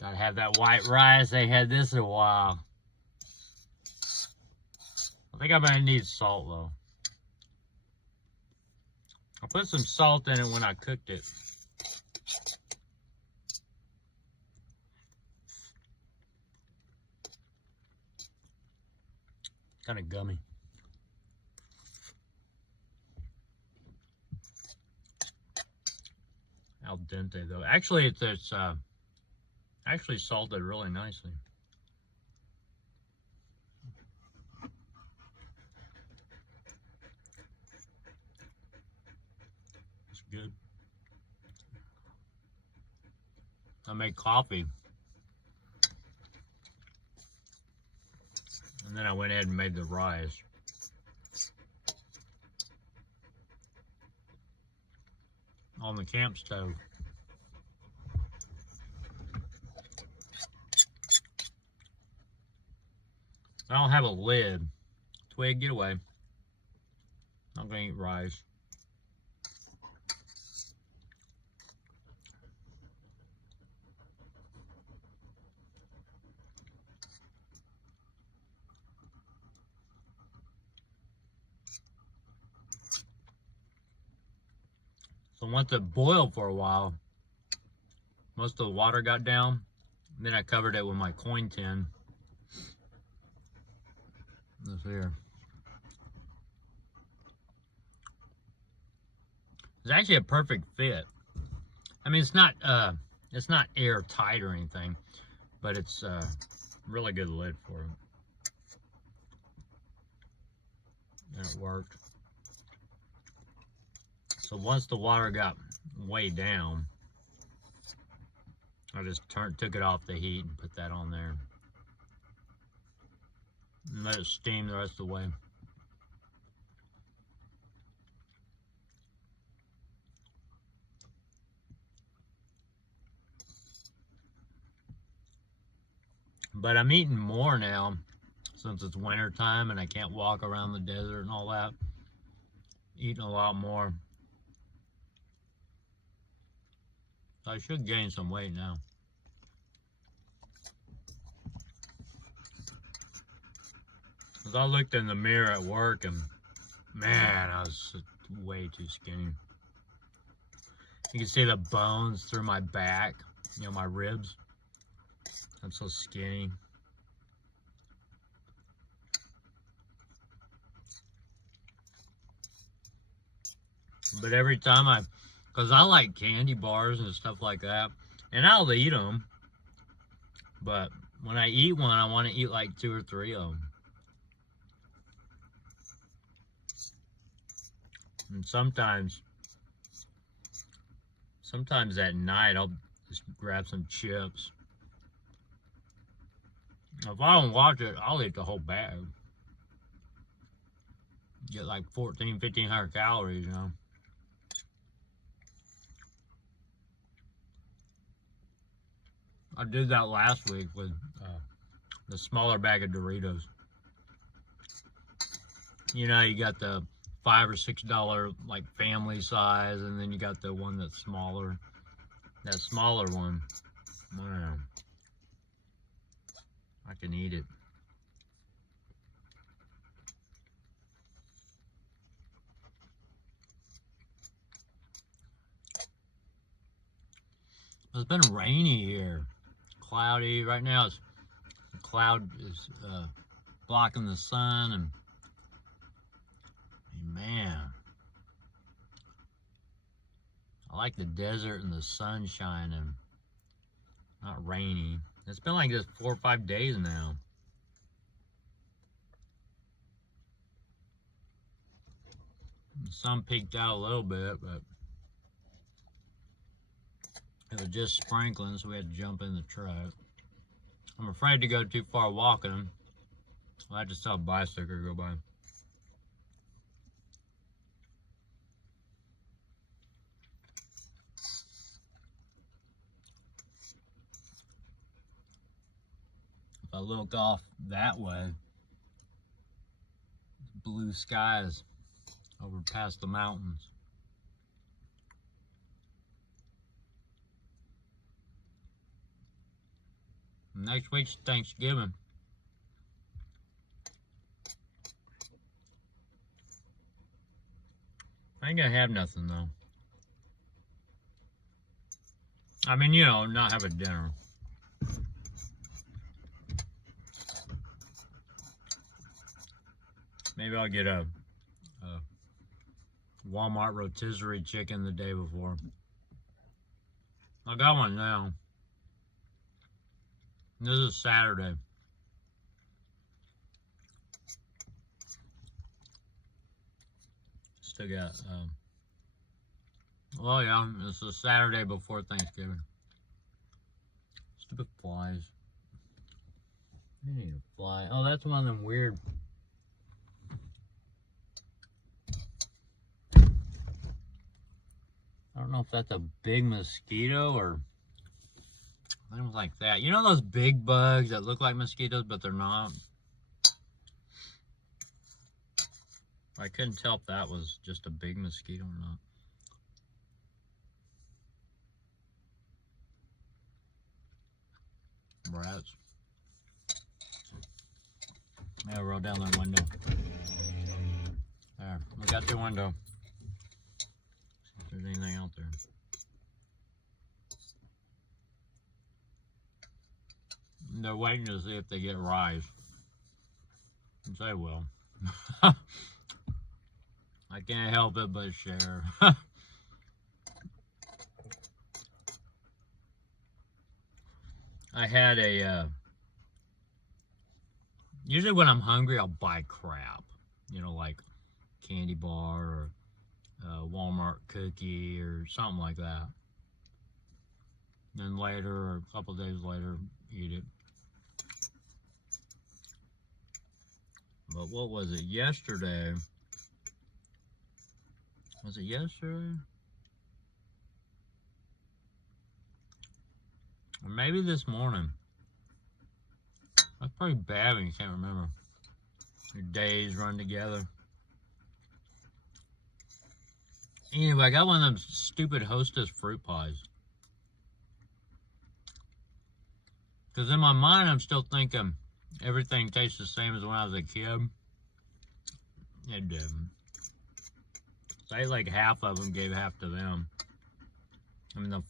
Gotta have that white rice. They had this in a while. I think I'm gonna need salt though. I put some salt in it when I cooked it. Kind of gummy. Al dente though. Actually, it's actually salted really nicely. It's good. I made coffee. And then I went ahead and made the rice. On the camp stove. I don't have a lid. Twig, get away. I'm gonna eat rice. So once it boiled for a while, most of the water got down. Then I covered it with my coin tin. This here. It's actually a perfect fit. I mean, it's not airtight or anything, but it's really good lid for it. And it worked. So once the water got way down, I just took it off the heat and put that on there. And let it steam the rest of the way. But I'm eating more now since it's winter time and I can't walk around the desert and all that. Eating a lot more. I should gain some weight now. Because I looked in the mirror at work and man, I was way too skinny. You can see the bones through my back, you know, my ribs. I'm so skinny. But every time because I like candy bars and stuff like that, and I'll eat them, but when I eat one, I want to eat like 2 or 3 of them. And sometimes at night, I'll just grab some chips. If I don't watch it, I'll eat the whole bag. Get like 1,500 calories, you know. I did that last week with the smaller bag of Doritos. You know, you got the $5 or $6 like family size, and then you got the one that's smaller. That smaller one, wow, I can eat it. It's been rainy here, cloudy. Right now, the cloud is blocking the sun, and man, I like the desert and the sunshine and not rainy. It's been like this 4 or 5 days now. The sun peaked out a little bit, but it was just sprinkling, so we had to jump in the truck. I'm afraid to go too far walking. I just saw a bicycle go by. If I look off that way, blue skies over past the mountains. Next week's Thanksgiving. I ain't gonna have nothing though. I mean, you know, not have a dinner. Maybe I'll get a Walmart rotisserie chicken the day before. I got one now. This is Saturday. Still got, well, yeah, it's the Saturday before Thanksgiving. Stupid flies. I need a fly. Oh, that's one of them weird. I don't know if that's a big mosquito or things like that. You know those big bugs that look like mosquitoes, but they're not? I couldn't tell if that was just a big mosquito or not. Rats. Yeah, roll down that window. There, look out the window. See if there's anything out there. They're waiting to see if they get rise. Which they will. I can't help it but share. I had a, usually when I'm hungry, I'll buy crap. You know, like candy bar or Walmart cookie or something like that. Then later, or a couple days later, eat it. But what was it, yesterday? Was it yesterday? Or maybe this morning. That's pretty bad when you can't remember. Your days run together. Anyway, I got one of them stupid Hostess fruit pies. Because in my mind, I'm still thinking everything tastes the same as when I was a kid. It didn't. So I ate like half of them, gave half to them. I mean, the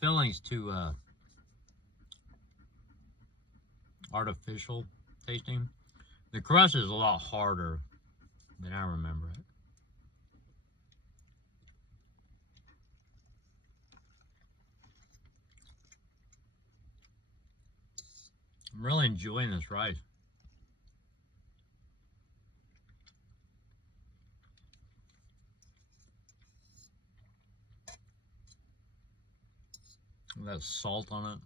filling's too artificial tasting. The crust is a lot harder than I remember it. I'm really enjoying this rice. That salt on it.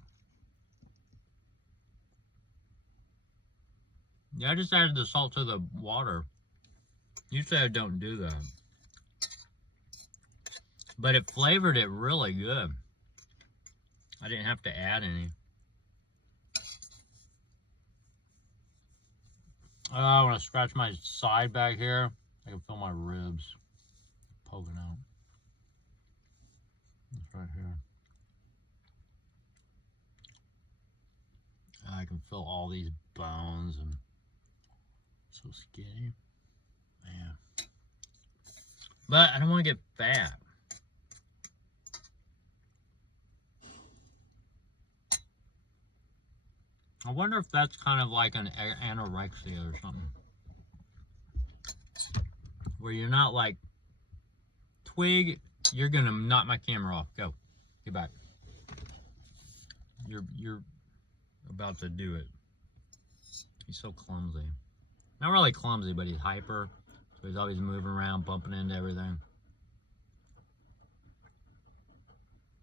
Yeah, I just added the salt to the water. Usually I don't do that. But it flavored it really good. I didn't have to add any. I want to scratch my side back here. I can feel my ribs poking out. It's right here. I can feel all these bones and so skinny. Man. But I don't want to get fat. I wonder if that's kind of like an anorexia or something. Where you're not like, Twig, you're gonna knock my camera off. Go. Get back. You're about to do it. He's so clumsy. Not really clumsy, but he's hyper. So he's always moving around, bumping into everything.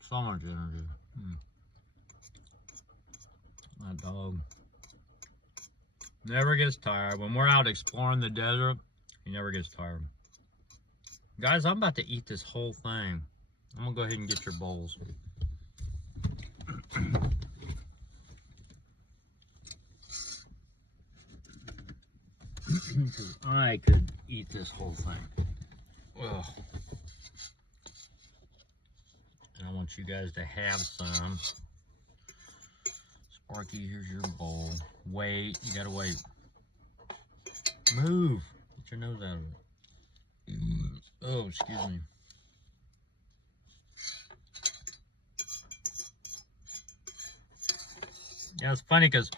So much energy. That dog never gets tired. When we're out exploring the desert, he never gets tired. Guys, I'm about to eat this whole thing. I'm gonna go ahead and get your bowls. I could eat this whole thing. Ugh. And I want you guys to have some. Sparky, here's your bowl. Wait, you gotta wait. Move. Get your nose out of it. Oh, excuse me. Yeah, it's funny because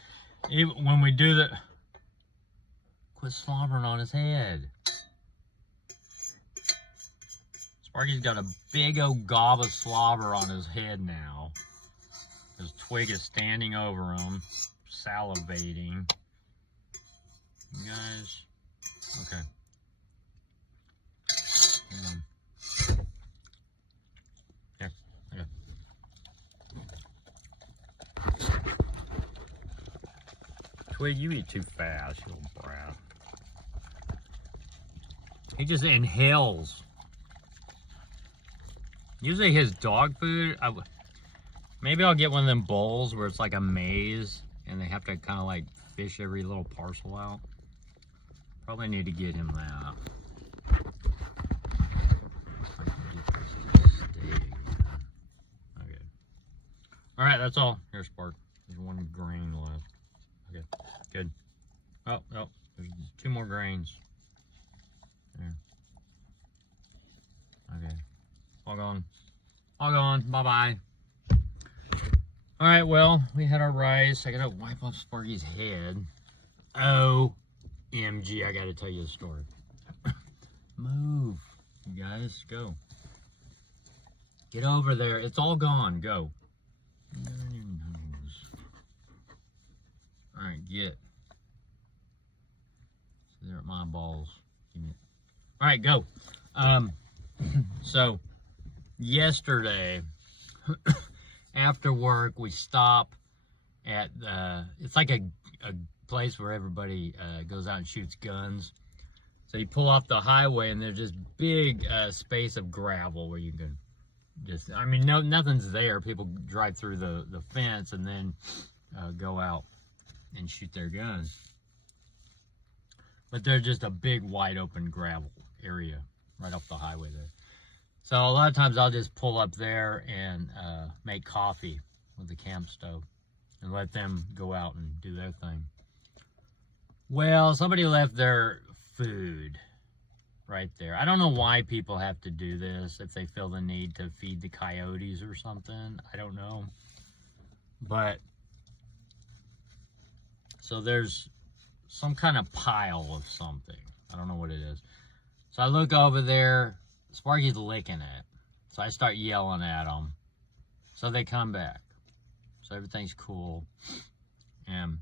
when we do the... Quit slobbering on his head. Sparky's got a big old gob of slobber on his head now. His Twig is standing over him, salivating. You guys, okay. Hold on. Here, okay. Twig, you eat too fast, you little brat. He just inhales. Usually his dog food, maybe I'll get one of them bowls where it's like a maze and they have to kind of like fish every little parcel out. Probably need to get him that. Okay. All right, that's all. Here's Spark. There's one grain left. Okay, good. Oh, no, there's 2 more grains. There. Okay. All gone. All gone. Bye-bye. All right, well, we had our rice. I gotta wipe off Sparky's head. OMG, I gotta tell you a story. Move. You guys, go. Get over there. It's all gone. Go. All right, get. They're at my balls. Give me it. All right, go. So, yesterday, after work, we stop at, it's like a place where everybody goes out and shoots guns. So you pull off the highway and there's this big space of gravel where you can just, I mean, nothing's there. People drive through the fence and then go out and shoot their guns. But there's just a big wide open gravel area right off the highway there. So a lot of times I'll just pull up there and make coffee with the camp stove and let them go out and do their thing. Well, somebody left their food right there. I don't know why people have to do this, if they feel the need to feed the coyotes or something. I don't know. But, so there's some kind of pile of something. I don't know what it is. So I look over there. Sparky's licking it. So I start yelling at them. So they come back. So everything's cool. And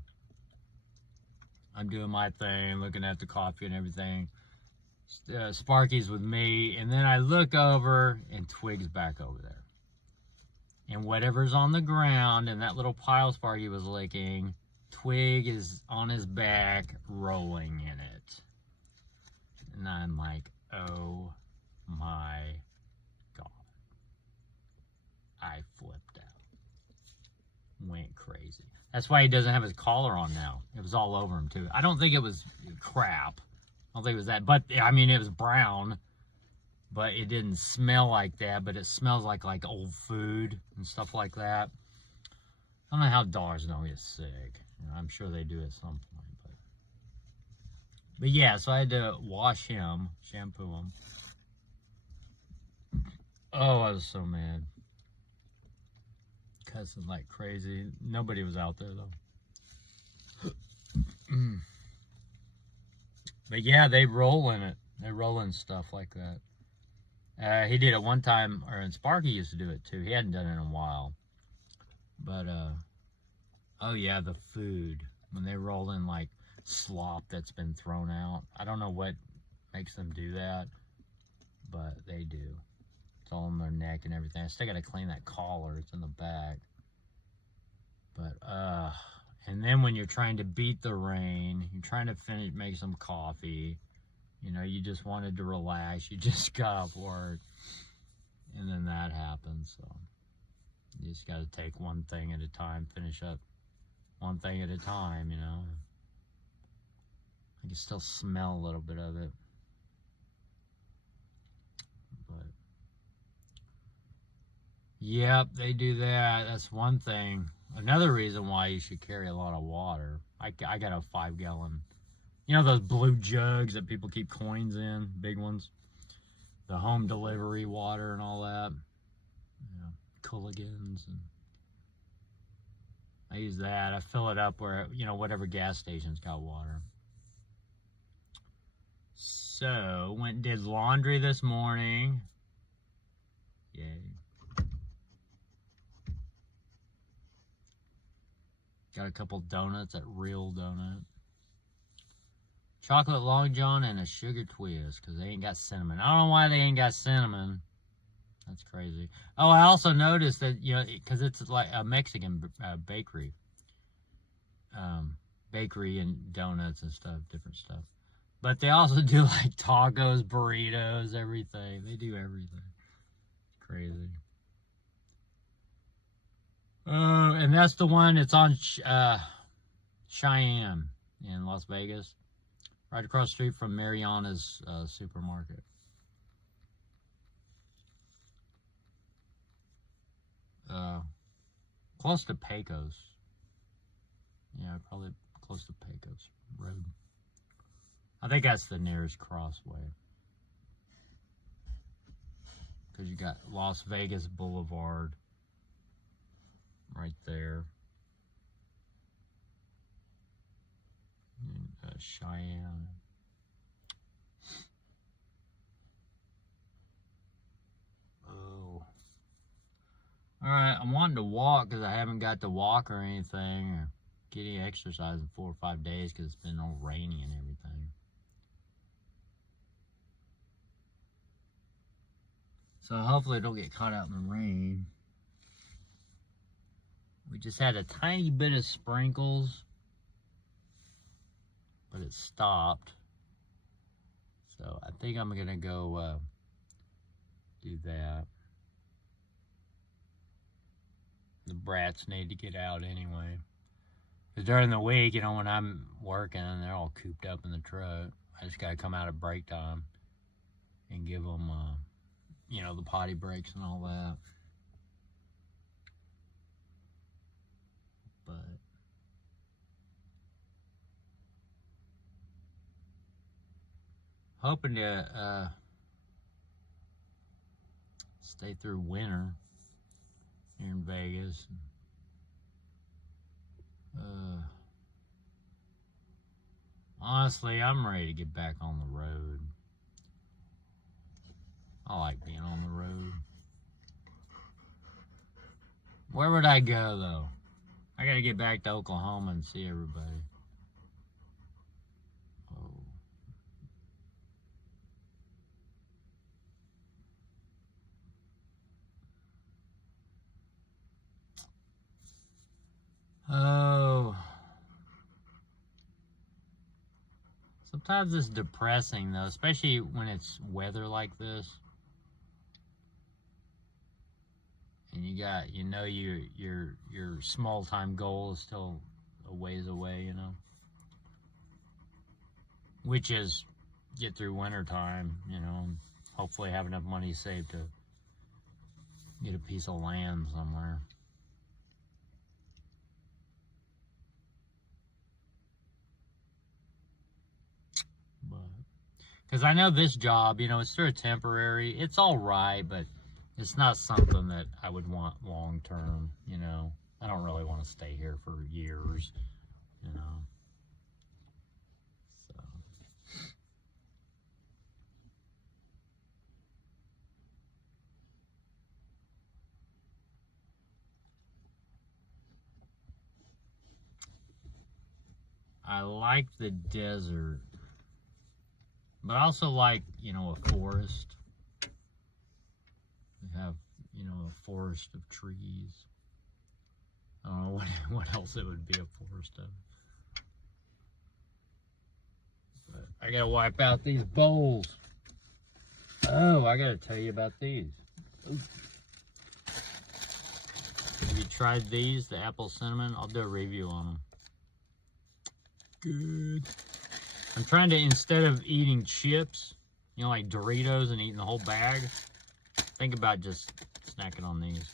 I'm doing my thing, looking at the coffee and everything. Sparky's with me. And then I look over and Twig's back over there. And whatever's on the ground and that little pile Sparky was licking, Twig is on his back rolling in it. And I'm like, oh my God. I flipped out. Went crazy. That's why he doesn't have his collar on now. It was all over him too. I don't think it was crap. I don't think it was that. But, I mean, it was brown. But it didn't smell like that. But it smells like old food and stuff like that. I don't know how dogs don't get sick. You know, I'm sure they do at some point. But yeah, so I had to wash him, shampoo him. Oh, I was so mad. Cussing like crazy. Nobody was out there though. But yeah, they roll in it. They roll in stuff like that. He did it one time, and Sparky used to do it too. He hadn't done it in a while. But, oh yeah, the food. When they roll in like slop that's been thrown out. I don't know what makes them do that, but they do. It's all on their neck and everything. I still got to clean that collar. It's in the back. But, and then when you're trying to beat the rain, you're trying to make some coffee, you know, you just wanted to relax. You just got off work. And then that happens. So you just got to take one thing at a time, finish up one thing at a time, you know. I can still smell a little bit of it. But, yep, they do that. That's one thing. another reason why you should carry a lot of water. I got a 5-gallon, you know, those blue jugs that people keep coins in, big ones. The home delivery water and all that. You know, Culligans. And I use that. I fill it up where, you know, whatever gas station's got water. So, went and did laundry this morning. Yay. Got a couple donuts at Real Donut. Chocolate Long John and a sugar twist, because they ain't got cinnamon. I don't know why they ain't got cinnamon. That's crazy. Oh, I also noticed that, you know, because it's like a Mexican bakery. Bakery and donuts and stuff, different stuff. But they also do like tacos, burritos, everything. They do everything. It's crazy. And that's the one, it's on Cheyenne in Las Vegas. Right across the street from Mariana's supermarket. Close to Pecos. Yeah, probably close to Pecos Road. I think that's the nearest crossway. Because you got Las Vegas Boulevard right there. And, Cheyenne. Oh. Alright, I'm wanting to walk because I haven't got to walk or anything or get any exercise in 4 or 5 days because it's been all rainy and everything. So hopefully it don't get caught out in the rain. We just had a tiny bit of sprinkles, but it stopped. So I think I'm gonna go do that. The brats need to get out anyway. Because during the week, you know, when I'm working, they're all cooped up in the truck. I just gotta come out at break time and give them, you know, the potty breaks and all that. But hoping to stay through winter here in Vegas. Honestly, I'm ready to get back on the road. I like being on the road. Where would I go, though? I gotta get back to Oklahoma and see everybody. Oh. Sometimes it's depressing, though, especially when it's weather like this. And you got, you know, your small time goal is still a ways away, you know. Which is get through winter time, you know, and hopefully have enough money saved to get a piece of land somewhere. Because I know this job, you know, it's sort of temporary. It's all right, but it's not something that I would want long term, you know. I don't really want to stay here for years, you know. So. I like the desert. But I also like, you know, a forest. We have, you know, a forest of trees. I don't know what else it would be a forest of. But I gotta wipe out these bowls. Oh, I gotta tell you about these. Ooh. Have you tried these, the apple cinnamon? I'll do a review on them. Good. I'm trying to, instead of eating chips, you know, like Doritos and eating the whole bag, think about just snacking on these.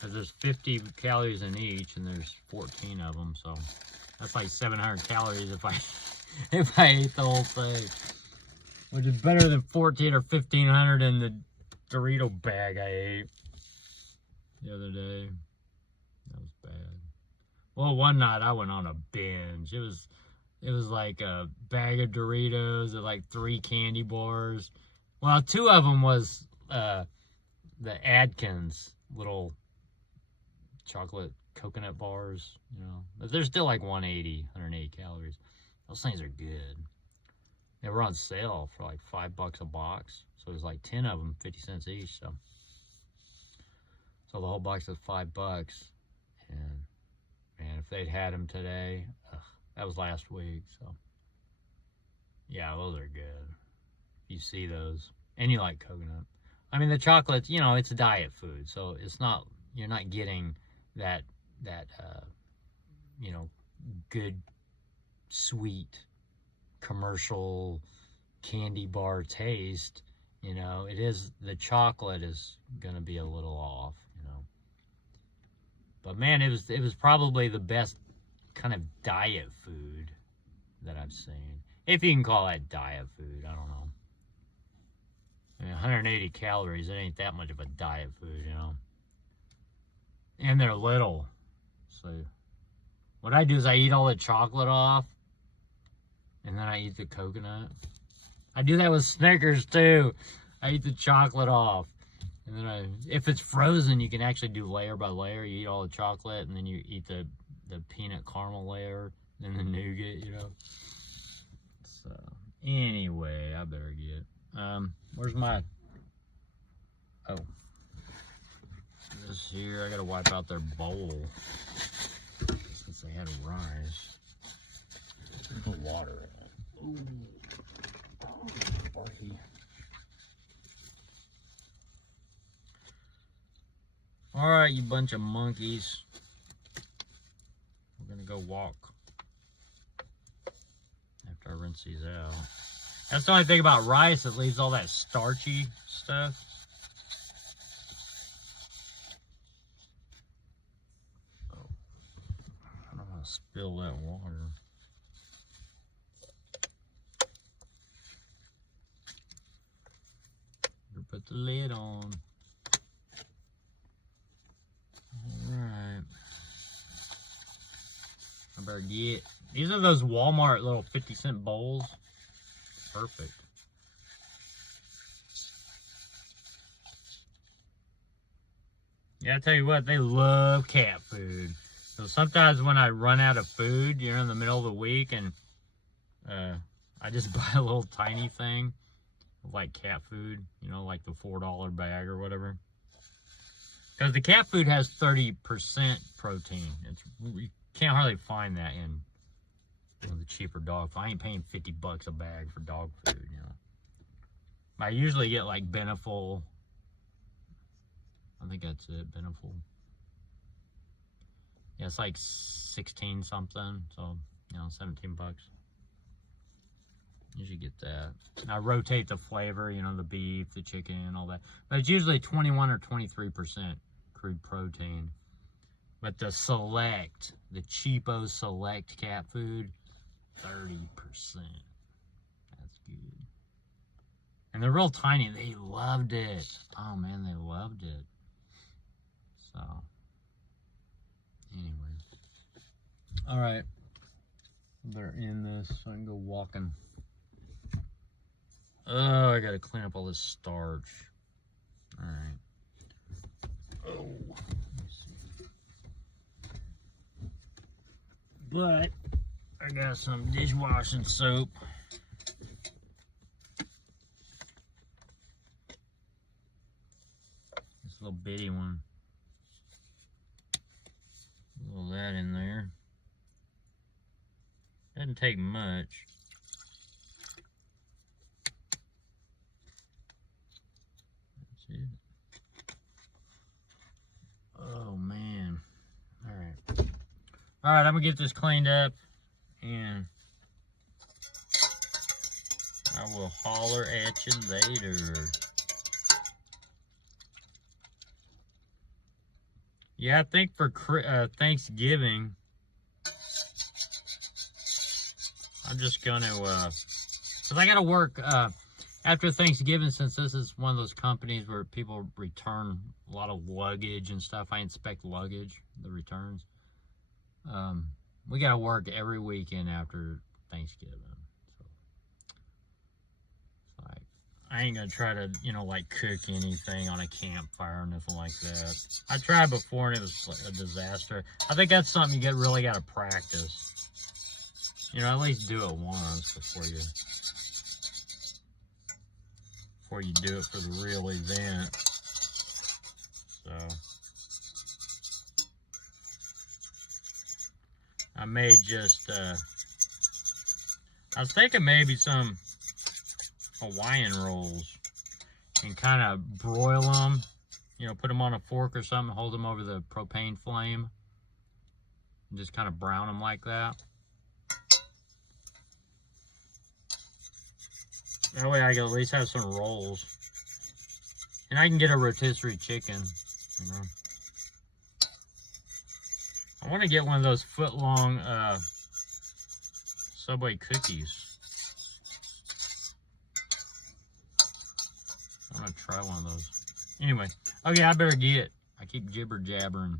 Because there's 50 calories in each, and there's 14 of them, so that's like 700 calories if I if I ate the whole thing, which is better than 14 or 1500 in the Dorito bag I ate the other day. That was bad. Well, one night I went on a binge. It was like a bag of Doritos and like 3 candy bars. Well, 2 of them was the Adkins little chocolate coconut bars, you know, but they're still like 180 calories. Those things are good. They were on sale for like $5 a box, so it was like 10 of them, 50 cents each. So the whole box was $5, and man, if they'd had them today, that was last week. So yeah, those are good. You see those, and you like coconut. I mean, the chocolates, you know, it's diet food, so it's not, you're not getting that you know, good, sweet, commercial candy bar taste. You know, it is, the chocolate is gonna be a little off, you know. But man, it was probably the best kind of diet food that I've seen. If you can call that diet food, I don't know. I mean, 180 calories, it ain't that much of a diet food, you know. And they're little. So what I do is I eat all the chocolate off, and then I eat the coconut. I do that with Snickers too. I eat the chocolate off, and then if it's frozen, you can actually do layer by layer. You eat all the chocolate, and then you eat the peanut caramel layer, and the nougat, you know. So anyway, I better get. Where's my? Oh, this here. I gotta wipe out their bowl since they had rice. Put water in it. Ooh, Sparky. All right, you bunch of monkeys. We're gonna go walk after I rinse these out. That's the only thing about rice, it leaves all that starchy stuff. Oh, I don't want to spill that water. Put the lid on. Alright. I better get. These are those Walmart little 50-cent bowls. Perfect. Yeah, I tell you what, they love cat food. So sometimes when I run out of food, you know, in the middle of the week, and I just buy a little tiny thing of like cat food, you know, like the $4 bag or whatever. Because the cat food has 30% protein. You can't hardly find that in, you know, the cheaper dog food. I ain't paying $50 a bag for dog food, you know. I usually get like Beneful. I think that's it, Beneful. Yeah, it's like 16 something, so, you know, $17. Usually get that. And I rotate the flavor, you know, the beef, the chicken, all that. But it's usually 21 or 23% crude protein. But the select, the cheapo select cat food, 30%. That's good. And they're real tiny. They loved it. Oh man, they loved it. So, anyway. All right. Better end this so I can go walking. Oh, I gotta clean up all this starch. All right. Oh. But I got some dishwashing soap. This little bitty one. A little of that in there. Doesn't take much. That's it. Oh man. Alright. Alright, I'm gonna get this cleaned up and I will holler at you later. Yeah, I think for Thanksgiving, I'm just gonna, cause I gotta work, after Thanksgiving, since this is one of those companies where people return a lot of luggage and stuff. I inspect luggage, the returns. We gotta work every weekend after Thanksgiving. So, it's like, I ain't gonna try to, like cook anything on a campfire or nothing like that. I tried before and it was like a disaster. I think that's something you really gotta practice. At least do it once before you do it for the real event. So I may just I was thinking maybe some Hawaiian rolls and kind of broil them, put them on a fork or something, hold them over the propane flame and just kind of brown them like that. That way I can at least have some rolls. And I can get a rotisserie chicken, I want to get one of those foot-long Subway cookies. I want to try one of those. Anyway, okay, I better get. I keep jibber-jabbering.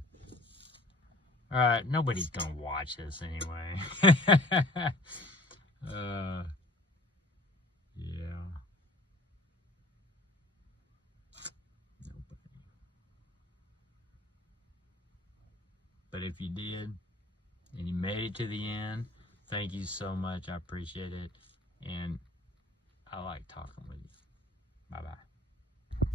Alright, nobody's going to watch this anyway. Yeah. Nobody. But if you did, and you made it to the end, thank you so much. I appreciate it. And I like talking with you.